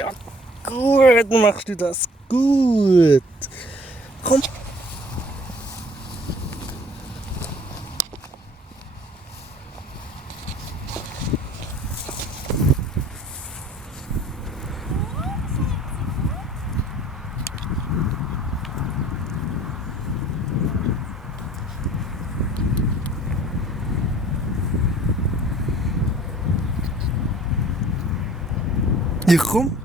Ja, gut machst du das. Gut. Komm. Ja, komm.